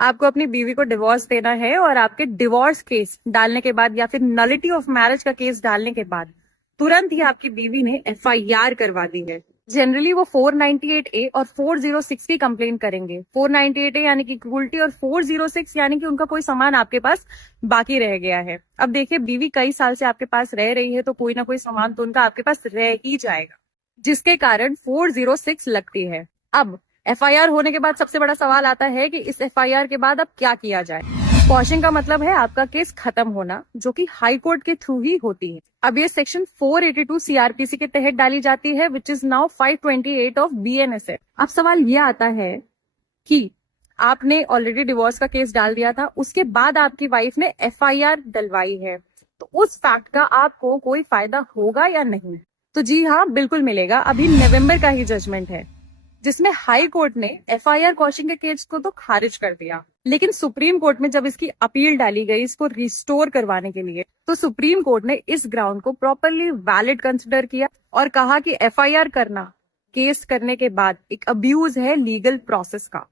आपको अपनी बीवी को डिवोर्स देना है और आपके डिवोर्स केस डालने के बाद या फिर नलिटी ऑफ मैरिज का केस डालने के बाद तुरंत ही आपकी बीवी ने एफआईआर करवा दी है। जनरली वो 498A और 406 की कंप्लेन करेंगे। 498A यानी कि इक्वलिटी और 406 यानी कि उनका कोई सामान आपके पास बाकी रह गया है। अब देखिए, बीवी कई साल से आपके पास रह रही है तो कोई ना कोई सामान तो उनका आपके पास रह ही जाएगा, जिसके कारण 406 लगती है। अब एफआईआर होने के बाद सबसे बड़ा सवाल आता है कि इस एफआईआर के बाद अब क्या किया जाए। क्वॉशिंग का मतलब है आपका केस खत्म होना, जो कि हाई कोर्ट के थ्रू ही होती है। अब ये सेक्शन 482 सीआरपीसी के तहत डाली जाती है, विच इज नाउ 528 ऑफ बीएनएसएफ। अब सवाल ये आता है कि आपने ऑलरेडी डिवोर्स का केस डाल दिया था, उसके बाद आपकी वाइफ ने एफआईआर डलवाई है, तो उस फैक्ट का आपको कोई फायदा होगा या नहीं? तो जी हाँ, बिल्कुल मिलेगा। अभी नवंबर का ही जजमेंट है जिसमें हाई कोर्ट ने एफआईआर क्वॉशिंग के केस को तो खारिज कर दिया, लेकिन सुप्रीम कोर्ट में जब इसकी अपील डाली गई इसको रिस्टोर करवाने के लिए, तो सुप्रीम कोर्ट ने इस ग्राउंड को प्रॉपरली वैलिड कंसिडर किया और कहा कि एफआईआर करना केस करने के बाद एक अब्यूज है लीगल प्रोसेस का।